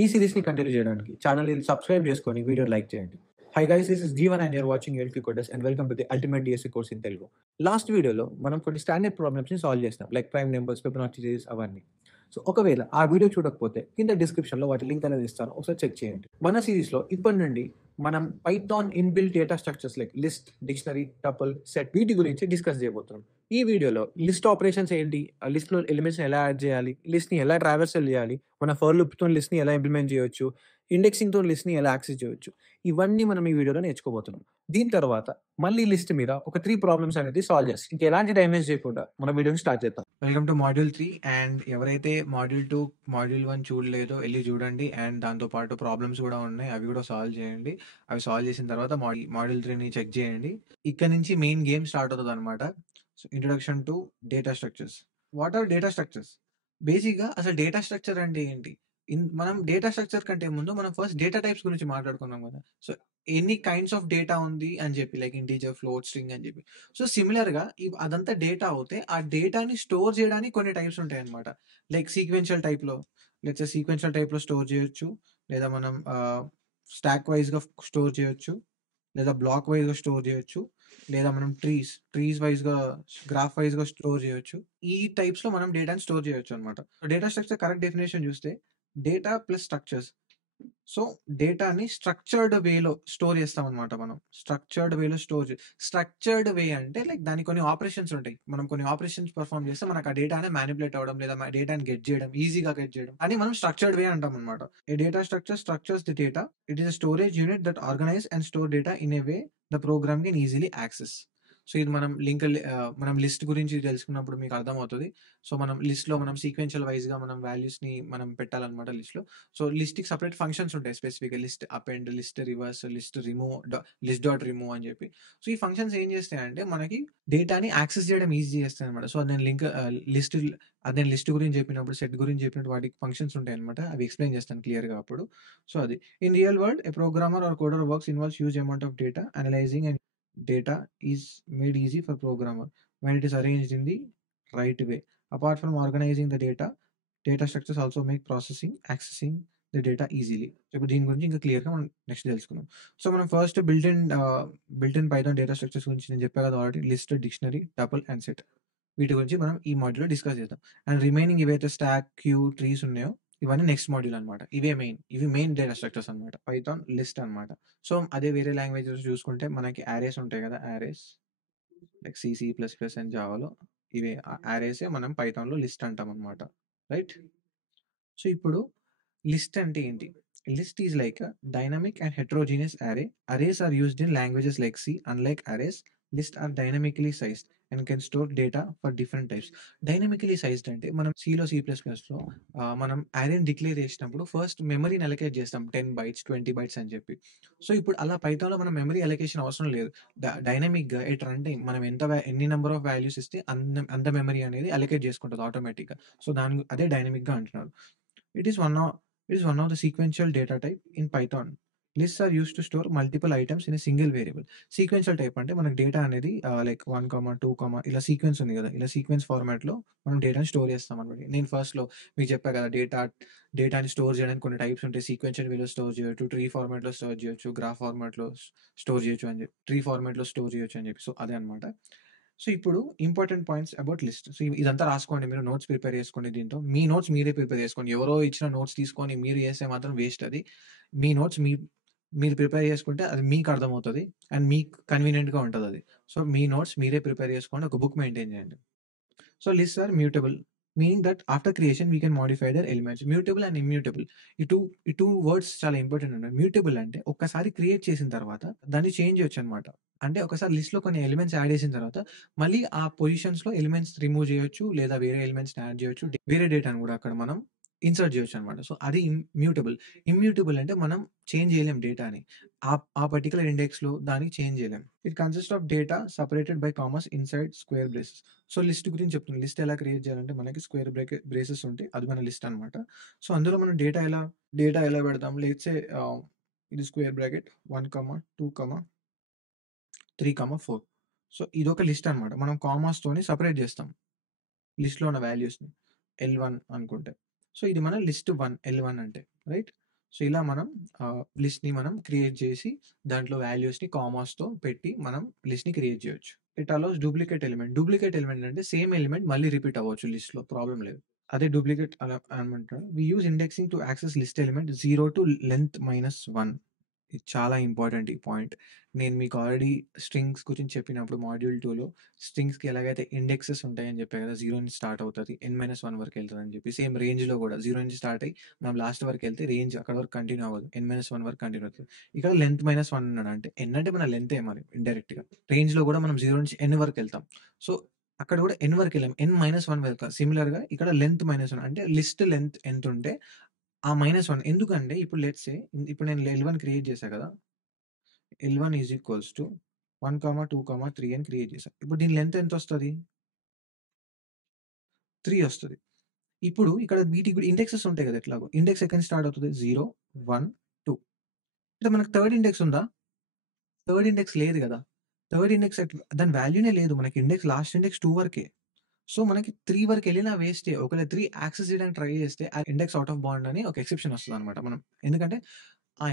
ఈ సీరీస్‌ని కంటిన్యూ చేయడానికి ఛానెల్‌ని సబ్స్క్రైబ్ చేసుకొని వీడియో లైక్ చేయండి. Hi guys, this is Jeevan and you're watching LP coders and welcome to the ultimate DSC course in Telugu. Last వీడియోలో మనం కొన్ని standard ప్రాబ్లమ్స్‌ని సాల్వ్ చేసినాం. Like prime numbers, Fibonacci series అవన్నీ. సో ఒకవేళ ఆ వీడియో చూడకపోతే కింద డిస్క్రిప్షన్‌లో వాటి లింక్ అనేది ఇస్తాను. ఒకసారి చెక్ చేయండి. మన సీరీస్‌లో ఇప్పటి నుండి మనం Python inbuilt data structures like list, dictionary, tuple, set వీటి గురించి డిస్కస్ చేయబోతున్నాం. ఈ వీడియోలో లిస్ట్ ఆపరేషన్స్ ఏంటి, ఆ లిస్ట్‌లో ఎలిమెంట్స్‌ని ఎలా యాడ్ చేయాలి, లిస్ట్‌ని ఎలా ట్రావర్సల్ చేయాలి, మన ఫర్ లూప్‌తో లిస్ట్‌ని ఎలా ఇంప్లిమెంట్ చేయొచ్చు, ఇండెక్సింగ్‌తో లిస్ట్‌ని ఎలా యాక్సెస్ చేయొచ్చు, ఇవన్నీ మనం ఈ వీడియోలో నేర్చుకోబోతున్నాం. దీని తర్వాత మళ్ళీ లిస్ట్ మీద ఒక 3 ప్రాబ్లమ్స్ అనేది సాల్వ్ చేస్తాం. ఇంకెలాంటి టైం వేస్ట్ చేయకుండా మన వీడియోని స్టార్ట్ చేద్దాం. వెల్కమ్ టు మాడ్యూల్ 3 అండ్ ఎవరైతే మాడ్యూల్ 2, మాడ్యూల్ 1 చూడలేదో వెళ్ళి చూడండి. అండ్ దాంతో పాటు ప్రాబ్లమ్స్ కూడా ఉన్నాయి, అవి కూడా సాల్వ్ చేయండి. అవి సాల్వ్ చేసిన తర్వాత మాడ్యూల్ 3ని చెక్ చేయండి. ఇక్కడ నుంచి మెయిన్ గేమ్ స్టార్ట్ అవుతుంది అనమాట. So introduction to data structures. What are data structures? బేసిక్గా అసలు డేటా స్ట్రక్చర్ అంటే ఏంటి? మనం డేటా స్ట్రక్చర్ కంటే ముందు మనం ఫస్ట్ డేటా టైప్స్ గురించి మాట్లాడుకున్నాం కదా. సో ఎన్ని కైండ్స్ ఆఫ్ డేటా ఉంది అని చెప్పి, లైక్ ఇంటీజర్, ఫ్లోట్, స్ట్రింగ్ అని చెప్పి. సో సిమిలర్‌గా అదంతా డేటా అవుతే, ఆ డేటాని స్టోర్ చేయడానికి కొన్ని టైప్స్ ఉంటాయన్నమాట. లైక్ సీక్వెన్షియల్ టైప్‌లో స్టోర్ చేయొచ్చు. లేదా మనం స్టాక్ వైస్‌గా స్టోర్ చేయొచ్చు. లేదా బ్లాక్ వైస్‌గా స్టోర్ చేయొచ్చు. లేదా మనం ట్రీస్ వైస్‌గా, గ్రాఫ్ వైస్‌గా స్టోర్ చేయొచ్చు. ఈ టైప్స్‌లో మనం డేటాని స్టోర్ చేయొచ్చన్నమాట. డేటా స్ట్రక్చర్ కరెక్ట్ డెఫినిషన్ చూస్తే డేటా ప్లస్ స్ట్రక్చర్స్. సో డేటాని స్ట్రక్చర్డ్ వేలో స్టోర్ చేస్తామన్నమాట మనం. స్ట్రక్చర్డ్ వే అంటే లైక్ దానికి కొన్ని ఆపరేషన్స్ ఉంటాయి. మనం కొన్ని ఆపరేషన్స్ పర్ఫార్మ్ చేస్తే మనకు ఆ డేటాని మానిపులేట్ అవ్వడం, లేదా డేటాని ఈజీగా గెట్ చేయడం అని మనం స్ట్రక్చర్డ్ వే అంటామన్నమాట. A data structure structures the data. It is a storage unit that organize and store data in a way the program can easily access. So ఇది మనం లిస్ట్ గురించి తెలుసుకున్నప్పుడు మీకు అర్థమవుతుంది. సో మనం లిస్ట్‌లో మనం సీక్వెన్షియల్ వైస్‌గా మనం వాల్యూస్‌ని మనం పెట్టాలన్నమాట లిస్ట్‌లో. సో లిస్ట్‌కి సెపరేట్ ఫంక్షన్స్ ఉంటాయి స్పెసిఫిక్‌గా. List append, list reverse, list remove, list dot remove అని చెప్పి. సో ఈ ఫంక్షన్స్ ఏం చేస్తాయంటే మనకి డేటాని యాక్సెస్ చేయడం ఈజీ చేస్తాయన్నమాట. సో నేను లిస్ట్ గురించి చెప్పినప్పుడు, సెట్ గురించి చెప్పినప్పుడు వాటికి ఫంక్షన్స్ ఉంటాయన్నమాట. అవి ఎక్స్‌ప్లెయిన్ చేస్తాను క్లియర్‌గా అప్పుడు. సో అది. In real world a programmer or coder works involves huge amount of data. Analysing and data is made easy for programmer when it is arranged in the right way. Apart from organizing the data structures also make accessing the data easily. So దీని గురించి ఇంకా క్లియర్గా మనం next తెలుసుకుందాం. So మనం first built in Python data structures గురించి నేను చెప్పా కదా already. List, dictionary, tuple and set. వీటి గురించి మనం ఈ మాడ్యూల్లో డిస్కస్ చేద్దాం. అండ్ రిమైనింగ్ ఏవైతే స్టాక్, క్యూ, ట్రీస్ ఉన్నాయో ఇవన్నీ నెక్స్ట్ మాడ్యూల్ అనమాట. ఇవి మెయిన్ డేటా స్ట్రక్చర్స్ అనమాట. పైథాన్ లిస్ట్ అనమాట. సో అదే వేరే లాంగ్వేజెస్ చూసుకుంటే మనకి యారేస్ ఉంటాయి కదా. Arrays like C plus plus and జావాలో ఇవే యారేసే మనం పైథాన్లో లిస్ట్ అంటాం అనమాట. రైట్. సో ఇప్పుడు లిస్ట్ అంటే ఏంటి? List is like dynamic and heterogeneous array. Arrays are used in languages like C. Unlike arrays, list are dynamically sized and can store data for different types. Dynamically sized అంటే మనం సి++లో మనం అరేని declare చేసినప్పుడు first మెమరీని allocate చేస్తాం 10 bytes, 20 bytes అని చెప్పి. సో ఇప్పుడు అలా పైథాన్లో మనం మెమరీ అలొకేషన్ అవసరం లేదు. డైనమిక్గా ఎట్ రన్ టైం మనం ఎన్ని నెంబర్ ఆఫ్ వాల్యూస్ ఇస్తే అంత మెమరీ అనేది అలొకేట్ చేసుకుంటుంది ఆటోమేటిక్గా. సో అదే డైనమిక్గా అంటున్నారు. It is one of the sequential data type in Python. Lists are used to store multiple items in a single variable. Sequential type అంటే మనకు డేటా అనేది లైక్ 1, 2, ఇలా సీక్వెన్స్ ఉంది కదా. ఇలా సీక్వెన్స్ ఫార్మాట్లో మనం డేటాని స్టోర్ చేస్తాం అనమాట. నేను ఫస్ట్లో మీకు చెప్పా కదా, డేటాని స్టోర్ చేయడానికి కొన్ని టైప్స్ ఉంటాయి. సీక్వెన్షియల్ వేలో స్టోర్ చేయొచ్చు, ట్రీ ఫార్మాట్లో స్టోర్ చేయొచ్చు, గ్రాఫ్ ఫార్మాట్లో స్టోర్ చేయొచ్చు అని చెప్పి, ట్రీ ఫార్మాట్లో స్టోర్ చేయొచ్చు అని చెప్పి. సో అదే అనమాట. సో ఇప్పుడు important points about list. So ఇదంతా రాసుకోండి, మీరు నోట్స్ ప్రిపేర్ చేసుకోండి. దీంతో మీ నోట్స్ మీరే ప్రిపేర్ చేసుకోండి. ఎవరో ఇచ్చిన నోట్స్ తీసుకొని మీరు చేస్తే మాత్రం వేస్ట్. అది మీ నోట్స్ మీరు ప్రిపేర్ చేసుకుంటే అది మీకు అర్థమవుతుంది అండ్ మీకు కన్వీనియంట్గా ఉంటుంది అది. సో మీ నోట్స్ మీరే ప్రిపేర్ చేసుకోండి, ఒక బుక్ మెయింటైన్ చేయండి. So list are mutable, meaning that after creation we can modify their elements. Mutable and immutable, ఈ టూ వర్డ్స్ చాలా ఇంపార్టెంట్ ఉన్నాయి. మ్యూటబుల్ అంటే ఒక్కసారి క్రియేట్ చేసిన తర్వాత దాన్ని చేంజ్ చేయొచ్చు అనమాట. అంటే ఒకసారి లిస్ట్‌లో కొన్ని ఎలిమెంట్స్ యాడ్ చేసిన తర్వాత మళ్ళీ ఆ పొజిషన్స్‌లో ఎలిమెంట్స్ రిమూవ్ చేయొచ్చు, లేదా వేరే ఎలిమెంట్స్‌ని యాడ్ చేయొచ్చు. వేరే డేటాను కూడా అక్కడ మనం ఇన్సర్ట్ చేయొచ్చు అనమాట. సో అది మ్యూటబుల్. ఇమ్యూటబుల్ అంటే మనం చేంజ్ చేయలేం డేటాని. ఆ పర్టికులర్ ఇండెక్స్‌లో దాన్ని చేంజ్ చేయలేం. It consist of data separated by commerce inside square braces. So list గురించి చెప్తున్నాను. లిస్ట్ ఎలా క్రియేట్ చేయాలంటే మనకి స్క్వేర్ బ్రేసెస్ ఉంటాయి. అది మన లిస్ట్ అనమాట. సో అందులో మనం డేటా ఎలా పెడతాం? లెట్స్ సే ఇది స్క్వేర్ బ్రాకెట్ 1, 2, 3, 4. సో ఇదొక లిస్ట్ అనమాట. మనం కామాస్తోని సెపరేట్ చేస్తాం లిస్ట్‌లో ఉన్న వాల్యూస్‌ని. L1 అనుకుంటే. సో ఇది మన లిస్ట్ 1 L1 అంటే. రైట్. సో ఇలా మనం లిస్ట్‌ని మనం క్రియేట్ చేసి దాంట్లో వాల్యూస్‌ని కామాస్‌తో పెట్టి మనం లిస్ట్‌ని క్రియేట్ చేయొచ్చు. It allows duplicate element. Duplicate element అంటే సేమ్ ఎలిమెంట్ మళ్ళీ రిపీట్ అవ్వచ్చు లిస్ట్‌లో ప్రాబ్లమ్ లేదు. అదే డూప్లికేట్ అలా అనమంటారు. We use indexing to access list element 0 to length -1. ఇది చాలా ఇంపార్టెంట్ ఈ పాయింట్. నేను మీకు ఆల్రెడీ స్ట్రింగ్స్ గురించి చెప్పినప్పుడు మాడ్యూల్ 2లో స్ట్రింగ్స్‌కి ఎలాగైతే ఇండెక్సెస్ ఉంటాయని చెప్పా కదా! 0 నుంచి స్టార్ట్ అవుతది. n-1 వరకు ఎళ్తదని చెప్పి. సేమ్ రేంజ్‌లో కూడా 0 నుంచి స్టార్ట్ అయ్యి మనం లాస్ట్ వరకు ఎళ్తే రేంజ్ అక్కడి వరకు కంటిన్యూ అవ్వదు. n-1 వరకు కంటిన్యూ అవుతది. ఇక్కడ లెంత్ -1 అన్నాడు. అంటే n అంటే మన లెంతే మరి ఇండైరెక్ట్‌గా. రేంజ్‌లో కూడా మనం 0 నుంచి n వరకు ఎళ్తాం. సో అక్కడ కూడా n వరకు ఎళ్ళాం. n-1 వెళ్తాం. సిమిలర్‌గా ఇక్కడ లెంత్ -1 అంటే లిస్ట్ లెంత్ ఎంతుంటే ఆ -1 ఎందుకంటే ఇప్పుడు లెట్స్ సే ఇప్పుడు నేను L1 క్రియేట్ చేశా కదా! L1 ఈజ్ ఈక్వల్స్ టు 1, 2, 3 అని క్రియేట్ చేశా. ఇప్పుడు దీని లెంత్ ఎంతొస్తది? 3 ఒస్తది. ఇప్పుడు ఇక్కడ వీటికి కూడా ఇండెక్సెస్ ఉంటాయి కదా! ఎట్లాగో. ఇండెక్స్ ఎక్కడి నుంచి స్టార్ట్ అవుతది? 0, 1, 2. అంటే మనకు థర్డ్ ఇండెక్స్ ఉందా? థర్డ్ ఇండెక్స్ లేదు గదా! థర్డ్ ఇండెక్స్ దాని వాల్యూనే లేదు. మనకి ఇండెక్స్ లాస్ట్ ఇండెక్స్ 2 వరకే. సో, మనకి 3 వరకెళ్ళినా వేస్టే. ఒకవేళ 3 యాక్సెస్ చేయడానికి ట్రై చేస్తే ఆ ఇండెక్స్ ఔట్ ఆఫ్ బౌండ్ అని ఒక ఎక్సెప్షన్ వస్తదనమాట. ఎందుకంటే ఆ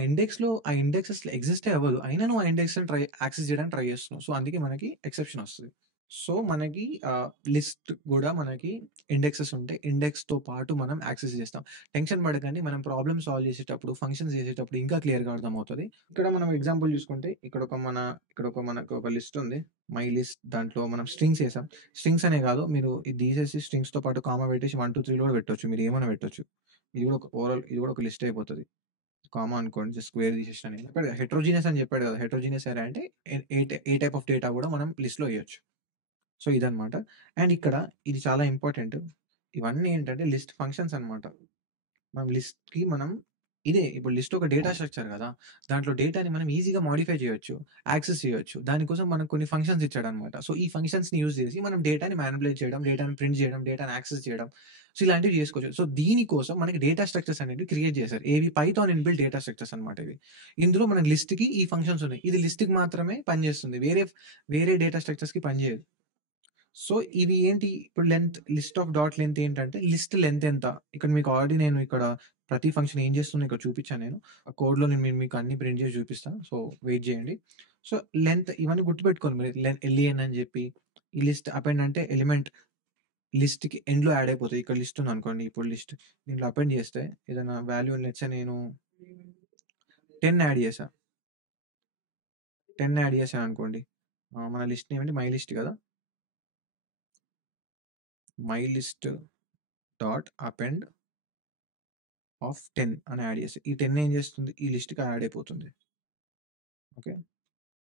ఇండెక్సెస్ ఎగ్జిస్టే అవ్వదు. అయినా నువ్వు ఆ ఇండెక్స్‌ని యాక్సెస్ చేయడానికి ట్రై చేస్తున్నావు. సో, అందుకే మనకి ఎక్సెప్షన్ వస్తది. సో, మనకి లిస్ట్ గూడా మనకి ఇండెక్సెస్ ఉంటాయి. ఇండెక్స్‌తో పాటు మనం యాక్సెస్ చేస్తాం. టెన్షన్ పడకండి. మనం ప్రాబ్లమ్ సాల్వ్ చేసేటప్పుడు, ఫంక్షన్స్ చేసేటప్పుడు ఇంకా క్లియర్‌గా అర్థమవుతది. ఇక్కడ మనం ఎగ్జాంపుల్ చూసుకుంటే ఇక్కడ మనకు ఒక లిస్ట్ ఉంది. మై లిస్ట్ దాంట్లో మనం స్ట్రింగ్స్ ఏసాం. స్ట్రింగ్స్ అనే కాదు మీరు ఇది తీసేసి స్ట్రింగ్స్‌తో పాటు కామా పెట్టేసి 1, 2, 3 కూడా పెట్టొచ్చు. మీరు ఏమైనా పెట్టొచ్చు. ఇది కూడా ఒక లిస్ట్ అయిపోతది. కామా అనుకోండి. జస్ట్ స్క్వేర్ తీసేసినా నేను. ఇక్కడ హెటెరోజీనియస్ అని చెప్పాడు కదా! హెటెరోజీనియస్ అరే అంటే ఏ టైప్ ఆఫ్ డేటా కూడా మనం లిస్ట్‌లో ఎయొచ్చు. సో, ఇదనమాట. అండ్ ఇక్కడ ఇది చాలా ఇంపార్టెంట్. ఇవన్నీ ఏంటంటే లిస్ట్ ఫంక్షన్స్ అనమాట. మనం ఇప్పుడు లిస్ట్ ఒక డేటా స్ట్రక్చర్ గదా! దాంట్లో డేటాని మనం ఈజీగా మోడిఫై చేయొచ్చు. యాక్సెస్ చేయొచ్చు. దానికోసం మనకు కొన్ని ఫంక్షన్స్ ఇచ్చాడనమాట. సో, ఈ ఫంక్షన్స్‌ని యూజ్ చేసి మనం డేటాని మానిప్యులేట్ చేయడం, డేటాని ప్రింట్ చేయడం, డేటాని యాక్సెస్ చేయడం. సో, ఇలాంటివి చేసుకోవచ్చు. సో, దీనికోసం మనకి డేటా స్ట్రక్చర్స్ అనేవి క్రియేట్ చేశారు. పైథాన్ ఇన్‌బిల్ట్ డేటా స్ట్రక్చర్స్ అనమాట ఇవి. ఇందులో మనకి లిస్ట్‌కి ఈ ఫంక్షన్స్ ఉన్నాయి. ఇది లిస్ట్‌కి మాత్రమే పనిచేస్తుంది. వేరే డేటా స్ట్రక్చర్స్‌కి పనిచేయదు. సో, ఇవి ఏంటి ఇప్పుడు లిస్ట్ ఆఫ్ డాట్ లెంత్ ఏంటంటే లిస్ట్ లెంత్ ఎంత? ఇక్కడ మీకు ఆల్రెడీ నేను ఇక్కడ ప్రతి ఫంక్షన్ ఏం చేస్తుందో ఇక్కడ చూపించాను నేను. ఆ కోడ్‌లో నేను మీకు అన్ని ప్రింట్ చేసి చూపిస్తాను. సో, వెయిట్ చేయండి. సో, లెంత్ ఇవన్నీ గుర్తుపెట్టుకోవాలి మీరు. లెన్ అని చెప్పి ఈ లిస్ట్ అపెండ్ అంటే ఎలిమెంట్ లిస్ట్‌కి ఎండ్‌లో యాడ్ అయిపోతది. ఇక్కడ లిస్ట్ ఉందనుకోండి. ఇప్పుడు లిస్ట్ దీంట్లో అపెండ్ చేస్తే ఏదైనా వాల్యూ లెట్స్ సే నేను 10 యాడ్ చేశా. 10 యాడ్ చేశాననుకోండి. మన లిస్ట్ నేమ్ ఏంటి మై లిస్ట్ కదా! My list dot append of 10 అని యాడ్ చేసి, ఈ 10 ఏం చేస్తుంది? ఈ లిస్ట్‌కి యాడ్ అయిపోతుంది. ఓకే.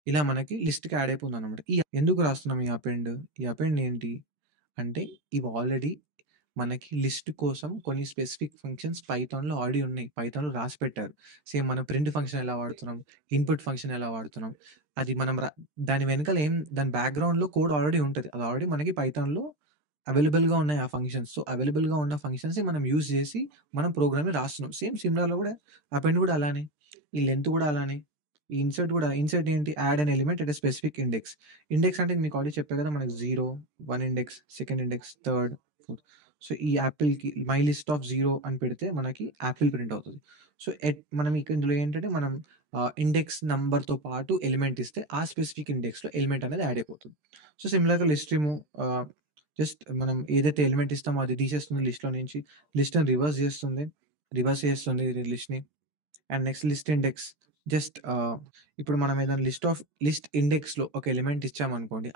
ఇలా మనకి లిస్ట్‌కి యాడ్ అయిపోతుందనమాట. ఎందుకు రాస్తున్నాం ఈ అపెండ్? ఈ అపెండ్ ఏంటి? అంటే ఇవి ఆల్రెడీ మనకి లిస్ట్ కోసం కొన్ని స్పెసిఫిక్ ఫంక్షన్స్ పైథాన్‌లో ఆల్రెడీ ఉన్నాయి. పైథాన్‌లో రాసి పెట్టారు. సేమ్ మనం ప్రింట్ ఫంక్షన్ ఎలా వాడుతున్నాం, ఇన్‌పుట్ ఫంక్షన్ ఎలా వాడుతున్నాం, అది మనం దాని వెనకాల దాని బ్యాక్‌గ్రౌండ్‌లో కోడ్ ఆల్రెడీ ఉంటది. అది ఆల్రెడీ మనకి పైథాన్‌లో అవైలబుల్‌గా ఉన్నాయి ఆ ఫంక్షన్స్. సో, అవైలబుల్‌గా ఉన్న ఫంక్షన్స్‌ని మనం యూజ్ చేసి మనం ప్రోగ్రామ్‌ని రాస్తున్నాం. సేమ్ సిమిలర్‌లో కూడా అపెండ్ కూడా అలానే. ఈ లెంత్ కూడా అలానే. ఈ ఇన్సర్ట్ ఏంటి? Add an element at a specific index. Index అంటే మీకు ఆల్రెడీ చెప్పా కదా! మనకు 0, 1 index, second index, third, fourth. So, ఈ యాపిల్‌కి మై లిస్ట్ ఆఫ్ 0 అని పెడితే మనకి యాపిల్ ప్రింట్ అవుతది. సో, మనం ఇందులో ఏంటంటే మనం ఇండెక్స్ నంబర్‌తో పాటు ఎలిమెంట్ ఇస్తే ఆ స్పెసిఫిక్ ఇండెక్స్‌లో ఎలిమెంట్ అనేది యాడ్ అయిపోతుంది. సో, సిమిలర్‌గా లిస్ట్ రిమూవ్ జస్ట్ మనం ఏదైతే ఎలిమెంట్ ఇస్తామో అది తీసేస్తుంది లిస్ట్‌లో నుంచి. లిస్ట్‌ని రివర్స్ చేస్తుంది లిస్ట్‌ని. And next list index just ఇప్పుడు మనం ఏదైనా లిస్ట్ ఇండెక్స్‌లో ఒక ఎలిమెంట్ ఇచ్చామనుకోండి.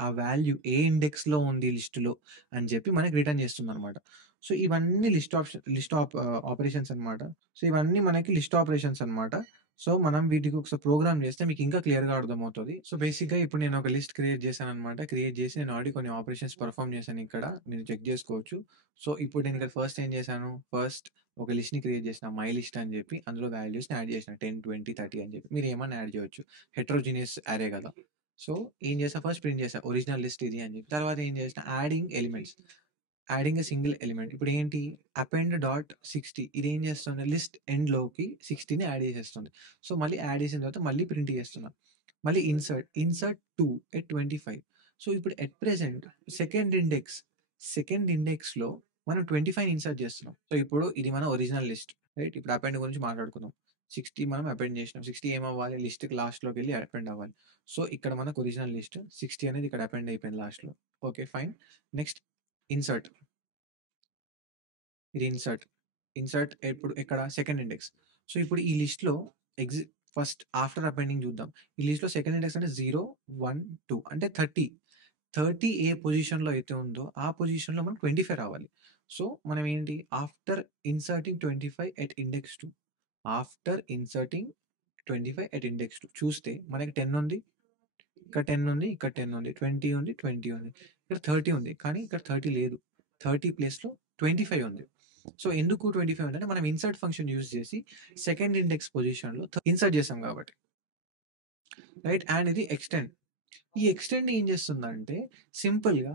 ఆ వాల్యూ ఏ ఇండెక్స్‌లో ఉంది లిస్ట్‌లో అని చెప్పి మనకి రిటర్న్ చేస్తుందనమాట. సో, ఇవన్నీ ఆపరేషన్స్ అనమాట. సో, ఇవన్నీ మనకి లిస్ట్ ఆపరేషన్స్ అనమాట. సో, మనం వీటికి ఒకసారి ప్రోగ్రామ్ చేస్తే మీకు ఇంకా క్లియర్‌గా అర్థమవుతది. సో, బేసిక్‌గా ఇప్పుడు నేను ఒక లిస్ట్ క్రియేట్ చేశాననమాట. క్రియేట్ చేసి నేను ఆల్రెడీ కొన్ని ఆపరేషన్స్ పెర్ఫార్మ్ చేశాను ఇక్కడ. మీరు చెక్ చేసుకోవచ్చు. సో, ఇప్పుడు నేను ఇక్కడ ఫస్ట్ ఏం చేశాను? ఒక లిస్ట్‌ని క్రియేట్ చేసిన. మై లిస్ట్ అని చెప్పి అందులో వాల్యూస్‌ని యాడ్ చేసిన. 10, 20, 30 అని చెప్పి. మీరు ఏమన్నా యాడ్ చేయొచ్చు. హెటెరోజీనియస్ అరే కదా! సో, ఏం చేశా ఫస్ట్ ప్రింట్ చేశా. ఒరిజినల్ లిస్ట్ ఇది అని చెప్పి. తర్వాత ఏం చేసిన యాడింగ్ ఎ సింగిల్ ఎలిమెంట్. ఇప్పుడు ఏంటి అపెండ్ డాట్ 60 ఇదేం చేస్తుంది? లిస్ట్ ఎండ్‌లోకి 60ని యాడ్ చేసేస్తుంది. సో, మళ్ళీ యాడ్ చేసిన తర్వాత మళ్ళీ ప్రింట్ చేస్తున్నా. మళ్ళీ ఇన్సర్ట్ 2 ఎట్ 25. సో, ఇప్పుడు ఎట్ ప్రెజెంట్ సెకండ్ ఇండెక్స్‌లో మనం 25ని ఇన్సర్ట్ చేస్తున్నాం. సో, ఇప్పుడు ఇది మన ఒరిజినల్ లిస్ట్. రైట్. ఇప్పుడు అపెండ్ గురించి మాట్లాడుకుందాం. 60 మనం అపెండ్ చేసినాం. 60 ఏమవ్వాలి? లిస్ట్‌కి లాస్ట్‌లోకెళ్ళి అపెండ్ అవ్వాలి. సో, ఇక్కడ మనకు ఒరిజినల్ లిస్ట్ 60 అనేది ఇక్కడ అపెండ్ అయిపోయింది లాస్ట్‌లో. ఓకే. ఫైన్. Next insert. ఇది ఇన్సర్ట్. ఇన్సర్ట్ ఎప్పుడు ఎక్కడ? Second index. సో, ఇప్పుడు ఈ లిస్ట్‌లో ఫస్ట్ ఆఫ్టర్ అపెండింగ్ చూద్దాం. ఈ లిస్ట్‌లో సెకండ్ ఇండెక్స్ అంటే 0, 1, 2 అంటే 30. 30 ఏ పొజిషన్‌లో అయితే ఉందో ఆ పొజిషన్‌లో మనకు 25 రావాలి. సో, మనం ఏంటి? After inserting 25 at index 2. After inserting 25 at index 2 చూస్తే మనకి 10 ఉంది. ఇక్కడ 10 ఉంది. ఇక్కడ 10 ఉంది. 20 ఉంది. 20 ఉంది. ఇక్కడ 30 ఉంది. కానీ ఇక్కడ 30 లేదు. 30 ప్లేస్‌లో 25 ఉంది. సో, ఎందుకు 25 ఉందంటే మనం ఇన్సర్ట్ ఫంక్షన్ యూజ్ చేసి సెకండ్ ఇండెక్స్ పొజిషన్‌లో ఇన్సర్ట్ చేసాం కాబట్టి. రైట్. అండ్ ఇది ఎక్స్టెండ్. ఈ ఎక్స్టెండ్ ఏం చేస్తుందంటే సింపుల్‌గా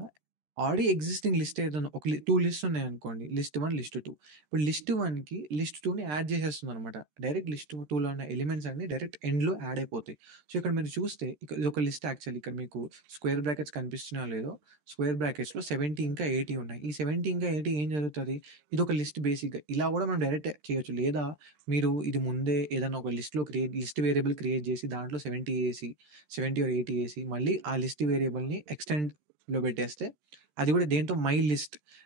ఆల్రెడీ ఎగ్జిస్టింగ్ లిస్ట్ ఏదైనా ఒక 2 లిస్ట్స్ ఉన్నాయనుకోండి. List 1, list 2. ఇప్పుడు లిస్ట్ 1కి లిస్ట్ 2ని యాడ్ చేసేస్తుందనమాట. డైరెక్ట్ లిస్ట్ 2లో ఉన్న ఎలిమెంట్స్ అన్నీ డైరెక్ట్ ఎండ్‌లో యాడ్ అయిపోతాయి. సో, ఇక్కడ మీరు చూస్తే ఇదొక లిస్ట్ యాక్చువల్లీ. ఇక్కడ మీకు స్క్వేర్ బ్రాకెట్స్ కనిపిస్తున్నాయో లేదో, స్క్వేర్ బ్రాకెట్స్‌లో 70 ఇంకా 80 ఉన్నాయి. ఈ 70 ఇంకా 80 ఏం జరుగుతది? ఇదొక లిస్ట్ బేసిక్‌గా. ఇలా కూడా మనం డైరెక్ట్ చేయొచ్చు. లేదా మీరు ఇది ముందే ఏదైనా ఒక లిస్ట్ వేరియబుల్ క్రియేట్ చేసి దాంట్లో 70 ఏసి 70 ఆర్ 80 ఏసి మళ్ళీ ఆ లిస్ట్ వేరియబుల్‌ని ఎక్స్టెండ్‌లో పెట్టేస్తే అది కూడా దేంతో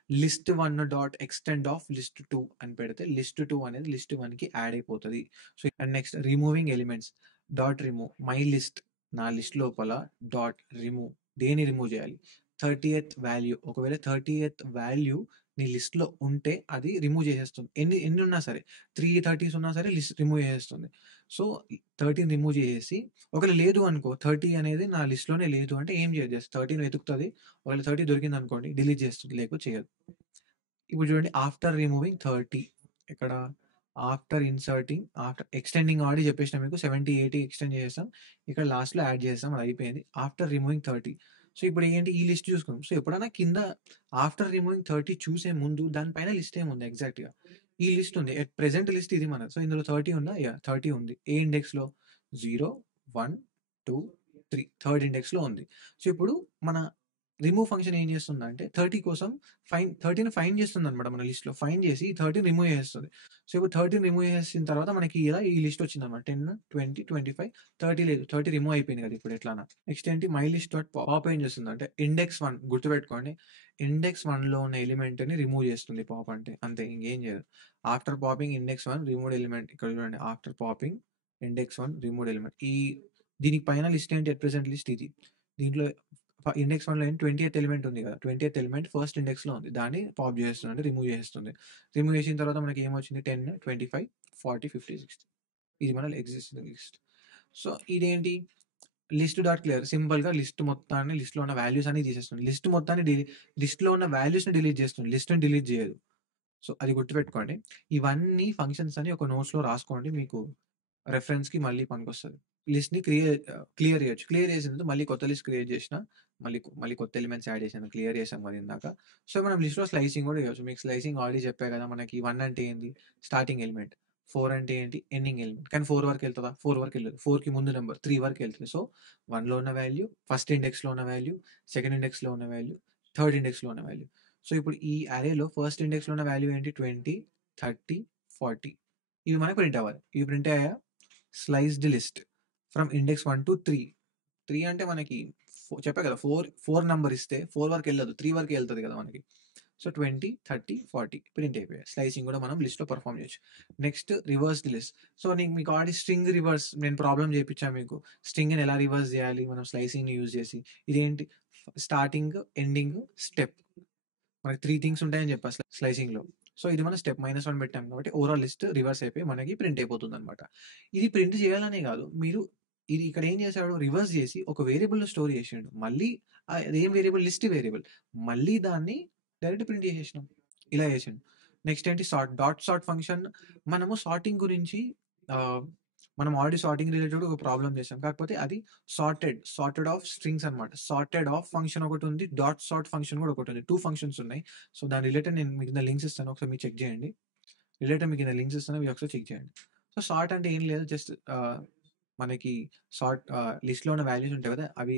list 1 dot extend of list 2 అని పెడితే లిస్ట్ 2 అనేది లిస్ట్ 1కి యాడ్ అయిపోతది. So, and next removing elements dot remove my list నా లిస్ట్ లోపల డాట్ రిమూవ్ దేన్ని రిమూవ్ చేయాలి? 30th value. ఒకవేళ 30th వాల్యూ నీ లిస్ట్‌లో ఉంటే అది రిమూవ్ చేసేస్తుంది. ఎన్ని ఉన్నా సరే 3 30s ఉన్నా సరే లిస్ట్ రిమూవ్ చేసేస్తుంది. సో, 30 రిమూవ్ చేసేసి ఒకవేళ లేదు అనుకో 30 అనేది నా లిస్ట్‌లోనే లేదు అంటే ఏం చేయదు. జస్ట్ 30ని వెతుకుతది. ఒకవేళ 30 దొరికిందనుకోండి డిలీట్ చేస్తుంది. లేకపోతే చేయదు. ఇప్పుడు చూడండి ఆఫ్టర్ రిమూవింగ్ 30 ఇక్కడ after inserting after extending already చెప్పేసినా మీకు 70, 80 ఎక్స్టెండ్ చేసేసాం. ఇక్కడ లాస్ట్‌లో యాడ్ చేసాం. అది అయిపోయింది. After removing 30. సో, ఇప్పుడు ఏంటి ఈ లిస్ట్ చూసుకుందాం. సో, ఎప్పుడైనా కింద ఆఫ్టర్ రిమూవింగ్ 30 చూసే ముందు దాని పైన లిస్ట్ ఏముంది ఎగ్జాక్ట్‌గా? ఈ లిస్ట్ ఉంది. ఎట్ ప్రెజెంట్ లిస్ట్ ఇది మనది. సో, ఇందులో 30 ఉందా? యాహ్! 30 ఉంది. ఏ ఇండెక్స్‌లో? 0, 1, 2, 3 థర్డ్ ఇండెక్స్‌లో ఉంది. సో, ఇప్పుడు మన రిమూవ్ ఫంక్షన్ ఏం చేస్తుందంటే 30 కోసం 30ని ఫైండ్ చేస్తుందన్నమాట మన లిస్ట్‌లో. ఫైండ్ చేసి ఈ 30ని రిమూవ్ చేసేస్తది. సో, ఇప్పుడు 30ని రిమూవ్ చేసేసిన తర్వాత మనకి ఇలా ఈ లిస్ట్ వచ్చిందన్నమాట. 10, 20, 25, 30 లేదు. 30 రిమూవ్ అయిపోయింది కదా! ఇప్పుడు ఎట్లానా. నెక్స్ట్ ఏంటి మై లిస్ట్ డాట్ పాప్ ఏం చేస్తుందంటే ఇండెక్స్ 1 గుర్తుపెట్టుకోండి. ఇండెక్స్ 1లో ఉన్న ఎలిమెంట్‌ని రిమూవ్ చేస్తుంది పాప్ అంటే. అంతే ఇంకేం చేయదు. After popping index 1 removed element ఇక్కడ చూడండి. After popping index 1 removed element. దీనికి పైన లిస్ట్ ఏంటి? అట్ ప్రెజెంట్ లిస్ట్ ఇది. దీంట్లో ఇండెక్స్ 1లో 20th ఎలిమెంట్ ఉంది కదా! 20th ఎలిమెంట్ ఫస్ట్ ఇండెక్స్‌లో ఉంది. దాన్ని పాప్ చేసేస్తుంది. అంటే రిమూవ్ చేసేస్తుంది. రిమూవ్ చేసిన తర్వాత మనకి ఏమొచ్చింది 10, 25, 40, 50, 60. ఇది మన ఎగ్జిస్టింగ్ లిస్ట్. సో, ఇదేంటి లిస్ట్ డాట్ క్లియర్ సింపుల్‌గా లిస్ట్ మొత్తాన్ని లిస్ట్‌లో ఉన్న వాల్యూస్ అన్ని తీసేస్తుంది. లిస్ట్‌లో ఉన్న వాల్యూస్‌ని డిలీట్ చేస్తుంది. లిస్ట్‌ని డిలీట్ చేయదు. సో, అది గుర్తుపెట్టుకోండి. ఇవన్నీ ఫంక్షన్స్ అని ఒక నోట్స్‌లో రాసుకోండి. మీకు రెఫరెన్స్‌కి మళ్ళీ పనికొస్తది. లిస్ట్‌ని క్లియర్ చేయొచ్చు. క్లియర్ చేసిన తర్వాత మళ్ళీ కొత్త లిస్ట్ క్రియేట్ చేసినా మళ్ళీ కొత్త ఎలిమెంట్స్ యాడ్ చేశాను. క్లియర్ చేసాం కదా ఇందాక. సో, మనం లిస్ట్‌లో స్లైసింగ్ కూడా చేయొచ్చు. మీకు స్లైసింగ్ ఆల్రెడీ చెప్పా కదా! మనకి 1 అంటే ఏంది? Starting element. 4 అంటే ఏంటి? Ending element. కానీ 4 వరకు ఎళ్తదా? 4 వరకు ఎళ్ళదు. 4కి ముందు నంబర్ 3 వరకు ఎళ్తది. సో, 1లో ఉన్న వాల్యూ, ఫస్ట్ ఇండెక్స్‌లో ఉన్న వాల్యూ, సెకండ్ ఇండెక్స్‌లో ఉన్న వాల్యూ, థర్డ్ ఇండెక్స్‌లో ఉన్న వాల్యూ. సో, ఇప్పుడు ఈ అరేలో ఫస్ట్ ఇండెక్స్‌లో ఉన్న వాల్యూ ఏంటి? 20, 30, 40 ఇవి మనకు ప్రింట్ అవ్వాలి. ఇవి ప్రింట్ అయ్యాయా? Sliced list from index 1 to 3. 3 అంటే మనకి చెప్పా కదా! 4 నంబర్ ఇస్తే 4 వరకు ఎళ్ళదు. 3 వరకే ఎళ్తది కదా మనకి. సో, 20, 30, 40 ప్రింట్ అయిపోయాయి. స్లైసింగ్ కూడా మనం లిస్ట్‌లో పెర్ఫార్మ్ చేయొచ్చు. Next reversed list. సో, మీకు ఆల్రెడీ స్ట్రింగ్ రివర్స్ నేను ప్రాబ్లమ్ చేపిచ్చా మీకు. స్ట్రింగ్‌ని ఎలా రివర్స్ చేయాలి మనం స్లైసింగ్‌ని యూజ్ చేసి. ఇదేంటి స్టార్టింగ్, ఎండింగ్, స్టెప్. మనకి 3 థింగ్స్ ఉంటాయని చెప్పా స్లైసింగ్‌లో. సో, ఇది మనం స్టెప్ -1 పెట్టాం కాబట్టి ఓవరాల్ లిస్ట్ రివర్స్ అయిపోయి మనకి ప్రింట్ అయిపోతుందన్నమాట. ఇది ప్రింట్ చేయాలనే కాదు. ఇది ఇక్కడ ఏం చేశాడు రివర్స్ చేసి ఒక వేరియబుల్‌లో స్టోర్ చేసిండు. మళ్ళీ అదేం వేరియబుల్ లిస్ట్ వేరియబుల్. మళ్ళీ దాన్ని డైరెక్ట్ ప్రింట్ చేసేసినాం. ఇలా చేసిండు. నెక్స్ట్ ఏంటి సార్ట్ ఫంక్షన్ మనము సార్టింగ్ గురించి మనం ఆల్రెడీ సార్టింగ్ రిలేటెడ్ ఒక ప్రాబ్లమ్ చేసాం. కాకపోతే అది సార్టెడ్ ఆఫ్ స్ట్రింగ్స్ అన్నమాట. సార్టెడ్ ఆఫ్ ఫంక్షన్ ఒకటుంది. డాట్ సార్ట్ ఫంక్షన్ కూడా ఒకటుంది. 2 ఫంక్షన్స్ ఉన్నాయి. సో, దాని రిలేటెడ్ నేను మీకు కింద లింక్స్ ఇస్తాను. ఒకసారి మీరు చెక్ చేయండి. మీకు కింద లింక్స్ ఇస్తాను. మీరు ఒకసారి చెక్ చేయండి. సో, సార్ట్ అంటే ఏం లేదు. జస్ట్ మనకి లిస్ట్‌లో ఉన్న వాల్యూస్ ఉంటాయి కదా! అవి